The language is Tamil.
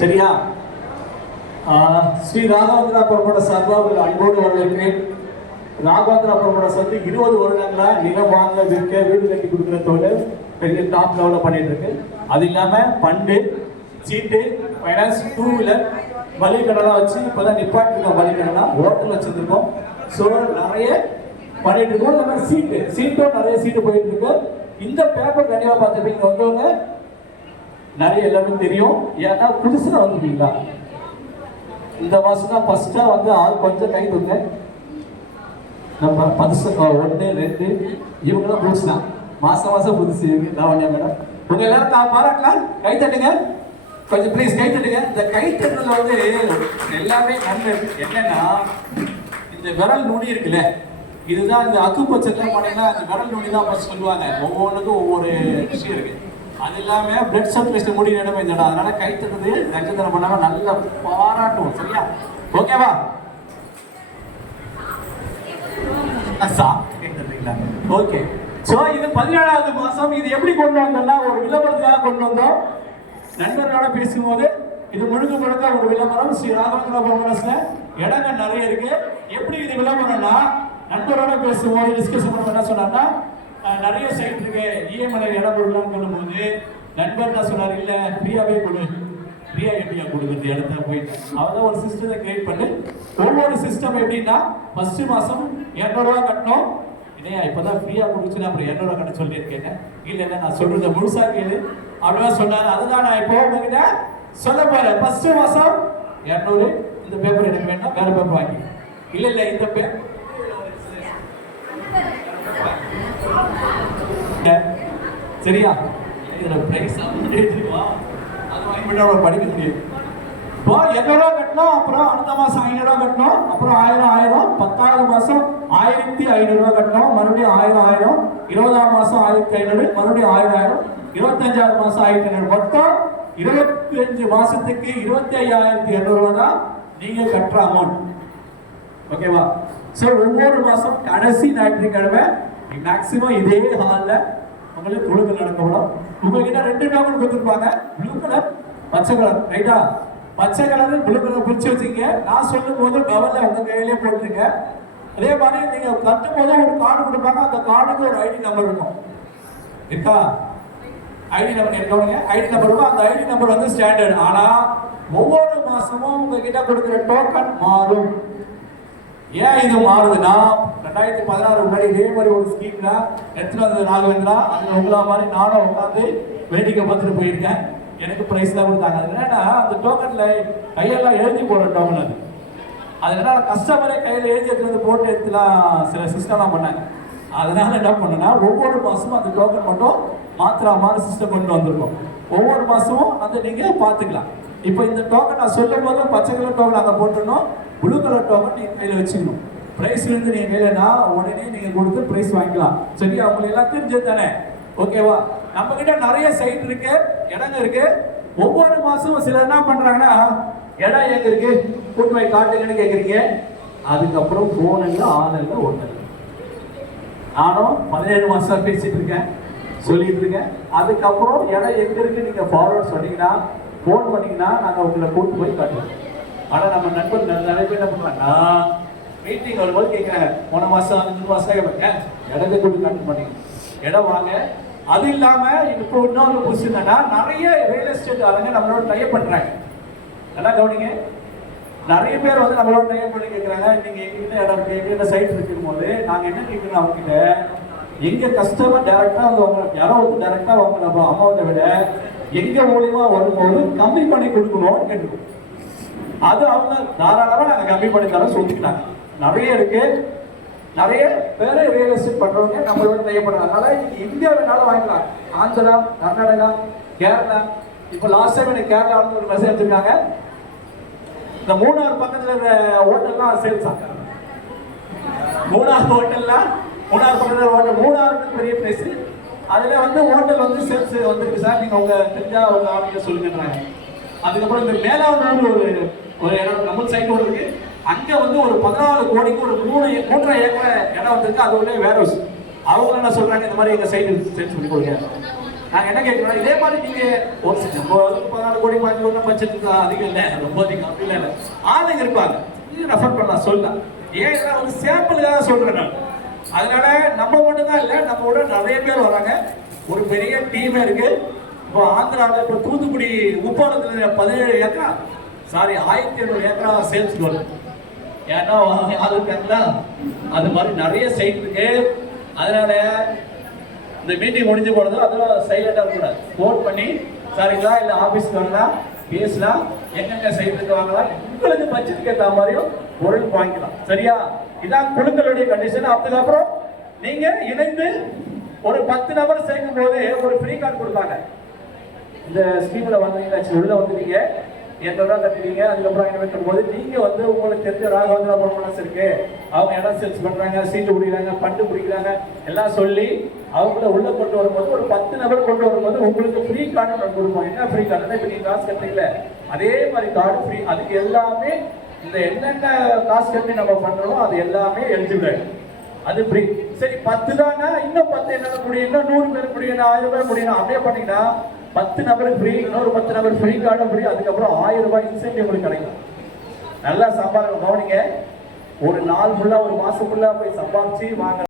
சரியா? ஸ்ரீ ராகவேந்திரா புரமோட்டர்ஸ் சார்பாக அன்போடு வரவேற்கிறேன். ராகவேந்திரா புரமோட்டர்ஸ் 20 வருடங்களா நிலம் வாங்க விற்க வீடு கட்டி கொடுக்குற தொழில் பெரிய டாப் லெவலில் பண்ணிட்டு இருக்கு. அது இல்லாமல் ஃபண்டு, சீட்டு, ஃபைனான்ஸ், 2 வீலர், வழிகடலாம் வச்சு இப்போதான் நிப்பாட்டிருக்கோம். வழிகடலாம் ஹோட்டல் வச்சுருக்கோம். ஸோ நிறைய பண்ணிட்டு இருக்கோம். இந்த மாதிரி சீட்டும் நிறைய சீட்டு போயிட்டு இருக்கு. இந்த பேப்பர் கண்டிப்பாக பார்த்துருப்பீங்க. வந்தவங்க நிறைய எல்லாமே தெரியும். ஏன்னா புதுசாக வந்துருக்கீங்களா? இந்த மாதம் தான் ஃபர்ஸ்ட்டாக ஆள் கொஞ்சம் கை தூங்க. நம்ம 1 2 இவங்கெல்லாம் புதுசு தான். மாதம் புதுசு லாவண்யா மேடம். உங்கள் எல்லாரும் பாராட்டலாம். கை தட்டுங்க கொஞ்சம் ப்ளீஸ், கை தட்டுங்க. இந்த கை தட்டுறதுல எல்லாமே நன்மை என்னன்னா, இந்த விரல் நுனி இருக்குல்ல, இதுதான் இந்த அக்குபஞ்சர்லாம் பண்ணீங்கன்னா அந்த விரல் நுனி தான் ஃபர்ஸ்ட் சொல்லுவாங்க. ஒவ்வொன்றுக்கும் ஒவ்வொரு விஷயம் இருக்கு. அது இல்லாமல் பிளட் சர்க்குலேஷன் முடிய இடமே இந்த இடம். அதனால கை தட்டுறது நட்சத்திரம் பண்ணாம நல்லா பாராட்டுவோம். சரியா? ஓகேவா? ஓகே. ஸோ இது 17வது மாதம். இது எப்படி கொண்டு வந்தோம்னா, ஒரு விளம்பரத்துக்காக கொண்டு வந்தோம். நண்பர்களோட பேசும்போது இது முழுக்க ஒரு விளம்பரம். ஸ்ரீ ராகவேந்திரா புரமோட்டர்ஸ்ல இடங்கள் நிறைய இருக்கு. எப்படி இது விளம்பரம்னா, நண்பரோட பேசும்போது டிஸ்கஷன் பண்ண என்ன சொன்னார்னா, நிறைய சைட் இருக்கு, இஎம்ஐ இடம் கொடுக்கலாம்னு சொல்லும்போது நண்பர் என்ன சொன்னார், இல்லை ஃப்ரீயாகவே கொடு. ஃப்ரீயா எப்படியா கொடுக்குறது இடத்த போயிட்டு அவதான் ஒரு சிஸ்டத்தை கிரியேட் பண்ணி, ஒவ்வொரு சிஸ்டம் எப்படின்னா ஃபர்ஸ்ட் மாதம் 200 ரூபா கட்டணும். இல்லையா இப்போதான் ஃப்ரீயாக கொடுத்துன்னு அப்புறம் 200 ரூபா கட்ட சொல்லியிருக்கேங்க. இல்லை நான் சொல்றத முழுசா கேளு அப்படிதான் சொன்னார். அதுதான் நான் இப்போ உங்ககிட்ட சொல்ல போறேன். ஃபர்ஸ்ட் மாதம் 200. இந்த பேப்பர் எனக்கு வேண்டாம், வேற பேப்பர் வாங்கி. இல்லை இந்த பேப்பர் சரியா? இதுல பிரைஸ் தெரியுமா? அது வாங்கி படிக்க முடியும். இப்போ 200 ரூபா கட்டணும், அப்புறம் அடுத்த மாசம் 500 ரூபா கட்டணும், அப்புறம் 1000 10வது மாசம் 1500 ரூபா கட்டணும், மறுபடியும் 1000 20ஆம் மாசம் 1500, மறுபடியும் 1000 25ஆவது மாசம் 1500. மொத்தம் 25 மாசத்துக்கு 25,200 ரூபா தான் நீங்க கட்டுற அமௌண்ட். ஓகேவா? ஸோ ஒவ்வொரு மாசம் கடைசி ஞாயிற்றுக்கிழமை மேக்சிமம் இதே ஹாலில் உங்களுக்கு குழுக்கள் நடக்கப்படும். உங்ககிட்ட 2 டோக்கன் கொடுத்துருப்பாங்க, ப்ளூ கலர், பச்சை கலர். ரைட்டா? பச்சை கலர் ப்ளூ கலர் பிடிச்சி வச்சுங்க. நான் சொல்லும் போது கவர்ல உங்க கையிலே போட்டுருங்க. அதே மாதிரி நீங்க கட்டும் போது ஒரு கார்டு கொடுப்பாங்க. அந்த கார்டுக்கு ஒரு ஐடி நம்பர் இருக்கும். இருக்கா? ஐடி நம்பர் இருக்கவங்க ஐடி நம்பர் இருக்கும். அந்த ஐடி நம்பர் ஸ்டாண்டர்ட். ஆனா ஒவ்வொரு மாசமும் உங்ககிட்ட கொடுக்குற டோக்கன் மாறும். ஏன் இது மாறுதுன்னா, 2016 முன்னாடி இதே மாதிரி ஒரு ஸ்கீம்ல எடுத்துட்டு வந்தது ராகவேந்திரா. அங்க உங்களா மாதிரி நானும் உட்காந்து வேடிக்கை பார்த்துட்டு போயிருக்கேன். எனக்கு பிரைஸ் தான் கொடுத்தாங்க. என்னன்னா, அந்த டோக்கன்ல கையெல்லாம் எழுதி போடுற டோக்கன் அது. அதனால கஸ்டமரே கையில் எழுதி எடுத்து போட்டு எடுத்துலாம் சில சிஸ்டம்லாம் பண்ணாங்க. அதனால என்ன பண்ணுன்னா, ஒவ்வொரு மாசமும் அந்த டோக்கன் மட்டும் மாத்திர மாதிரி சிஸ்டம் கொண்டு வந்திருக்கோம். ஒவ்வொரு மாசமும் நீங்க பாத்துக்கலாம். இப்போ இந்த டோக்கன் நான் சொல்லும் போது பச்சை கலர் டோக்கன் அங்கே போட்டுடணும், ப்ளூ கலர் டோக்கன் நீங்கள் கையில் வச்சுக்கணும். ப்ரைஸ் நீங்கள் கையிலனா உடனே நீங்கள் கொடுத்து ப்ரைஸ் வாங்கிக்கலாம். சரி, அவங்களுக்கு எல்லாம் தெரிஞ்சது தானே? ஓகேவா? நம்ம கிட்ட நிறைய சைட் இருக்கு, இடங்க இருக்கு. ஒவ்வொரு மாசமும் சிலர் என்ன பண்றாங்கன்னா, இடம் எங்க இருக்கு கூட்டு போய் காட்டுங்கன்னு கேட்குறீங்க. அதுக்கப்புறம் போன் இல்லை, ஆள் இல்லை, ஒன்று இல்லை. நானும் 17 மாசம் பேசிட்டு இருக்கேன், சொல்லிட்டு இருக்கேன். அதுக்கப்புறம் இடம் எங்க இருக்கு நீங்க ஃபார்வர்ட் சொன்னீங்கன்னா, ஃபோன் பண்ணீங்கன்னா நாங்கள் உங்களை கூட்டு போய் காட்டுவோம். ஆனால் நம்ம நண்பர் நிறைய பேர் என்ன பண்ணுறாங்கன்னா, மீட்டிங் வரும்போது கேட்குறாங்க, போன மாதம் 5 மாதம் இடத்தை கூட்டு காட்டு பண்ணீங்க, இடம் வாங்க. அது இல்லாமல் இப்போ இன்னொரு புதுசு என்னன்னா, நிறைய ரியல் எஸ்டேட் ஆளுங்க நம்மளோட டைப் பண்ணுறாங்க. நல்லா கவனிங்க. நிறைய பேர் நம்மளோட டைப் பண்ணி கேட்குறாங்க, நீங்கள் எங்ககிட்ட இடம் இருக்கு, எங்ககிட்ட சைட் இருக்கும் போது நாங்கள் என்ன கேட்குறோம் அவங்ககிட்ட, எங்கள் கஸ்டமர் டேரெக்டாக அவங்களுக்கு யாரோ டேரெக்டாக அவங்க நம்ம அமௌண்ட்டை விட எங்க மூலியமா வரும்போது கம்மி பண்ணி கொடுக்கணும்னு கேட்டுக்கோம். அது அவங்க தாராளமாக நாங்கள் கம்மி பண்ணி தர சொல்லிக்கிட்டாங்க. நிறைய இருக்கு, நிறைய பேர் ரியல் எஸ்டேட் பண்றவங்க நம்மளோட ட்ரைப்படுறாங்க. அதனால எங்க வேணாலும் வாங்கிக்கலாம். ஆந்திரா, கர்நாடகா, கேரளா. இப்போ லாஸ்ட் டைம் எனக்கு கேரளா வந்து ஒரு மெசேஜ் எடுத்திருக்காங்க, இந்த மூணாறு பக்கத்தில் இருக்கிற ஹோட்டல்லாம் சேல்ஸ் ஆக. மூணாறு பக்கத்தில் ஹோட்டல், மூணாறுக்கு பெரிய பிளேஸ். அதில் ஹோட்டல் சேல்ஸ் வந்துருக்கு சார், நீங்கள் உங்கள் தெரிஞ்சா உங்கள் ஆளுங்க சொல்லுங்கன்றாங்க. அதுக்கப்புறம் இந்த மேலாவது ஒரு இடம் நம்ம சைட் ஒன்று இருக்கு. அங்கே ஒரு 14 கோடிக்கு ஒரு 3.5 ஏக்கர் இடம் வந்திருக்கு. அது உடனே வேற ஹவுஸ். அவங்க என்ன சொல்றாங்க, இந்த மாதிரி எங்கள் சைடு சேல்ஸ் பண்ணி கொடுங்க. நாங்கள் என்ன கேட்குறோம், இதே மாதிரி நீங்கள் ஒரு 14 கோடி ஒன்றும் பட்ஜெட் அதிகம் இல்லை, ரொம்ப அதிகம் அப்படி இல்லை. ஆளுங்க இருப்பாங்க, நீங்க ரெஃபர் பண்ணலாம், சொல்லலாம். ஏன் ஒரு சாம்பிளுக்காக சொல்றேன் நான். அதனால நம்ம மட்டும் தான் இல்லை, நம்மளோட நிறைய பேர் வராங்க. ஒரு பெரிய டீமே இருக்கு. இப்போ ஆந்திராவில் இப்போ தூத்துக்குடி உப்பாளத்தில் 17 ஏக்கரா, சாரி 1500 ஏக்கரா சேல்ஸ் கோல். ஏன்னா அதுக்காங்களா அது மாதிரி நிறைய சைட் இருக்கு. அதனால இந்த மீட்டிங் முடிஞ்சு போனது அதெல்லாம் சைலண்டாக கூடாது. ஃபோன் பண்ணி சரிங்களா இல்லை ஆஃபீஸ்க்கு வரலாம், பேசலாம், எங்கெங்க சைட் இருக்கு வாங்கலாம். உங்களுக்கு பட்ஜெட்டுக்கு ஏற்ற மாதிரியும் பொருள் வாங்கிக்கலாம். சரியா? இதான் குழுக்களுடைய கண்டிஷன். அதுக்கப்புறம் நீங்க இணைந்து ஒரு 10 நபர் சேர்க்கும் போது ஒரு ஃப்ரீ கார்டு கொடுப்பாங்க. இந்த ஸ்கீம்ல வந்தீங்க, உள்ள வந்துட்டீங்க, 800 ரூபா கட்டுவீங்க. அதுக்கப்புறம் என்ன வைக்கும் போது நீங்க வந்து உங்களுக்கு தெரிஞ்ச ராகவேந்திரா ப்ரொமோட்டர்ஸ் இருக்கு, அவங்க இடம் சேல்ஸ் பண்றாங்க, சீட்டு பிடிக்கிறாங்க, பண்டு பிடிக்கிறாங்க எல்லாம் சொல்லி அவங்கள உள்ள கொண்டு வரும்போது ஒரு 10 நபர் கொண்டு வரும்போது உங்களுக்கு ஃப்ரீ கார்டு நம்ம கொடுப்போம். என்ன ஃப்ரீ கார்டுனா இப்போ நீங்க காசு கட்டுறீங்களே அதே மாதிரி கார்டு ஃப்ரீ. அதுக்கு எல்லாமே இந்த என்னென்ன காசு கட்டி நம்ம பண்றோமோ அது எல்லாமே எலிஜிபிள் ஆயிடும். அது ஃப்ரீ. சரி 10 தானா, இன்னும் 10 என்ன முடியும், இன்னும் 100 பேர் முடியும், 1000 பேர் முடியும். அப்படியே பண்ணீங்கன்னா 10 நபருக்கு ஃப்ரீ, இன்னொரு 10 நபர் ஃப்ரீ கார்டும் ஃப்ரீ. அதுக்கப்புறம் 1000 ரூபாய் இன்சென்டிவ் உங்களுக்கு கிடைக்கும். நல்லா சம்பாதிக்க கவனிங்க. ஒரு நாள் ஃபுல்லா, ஒரு மாசம் ஃபுல்லா போய் சம்பாதிச்சு வாங்க.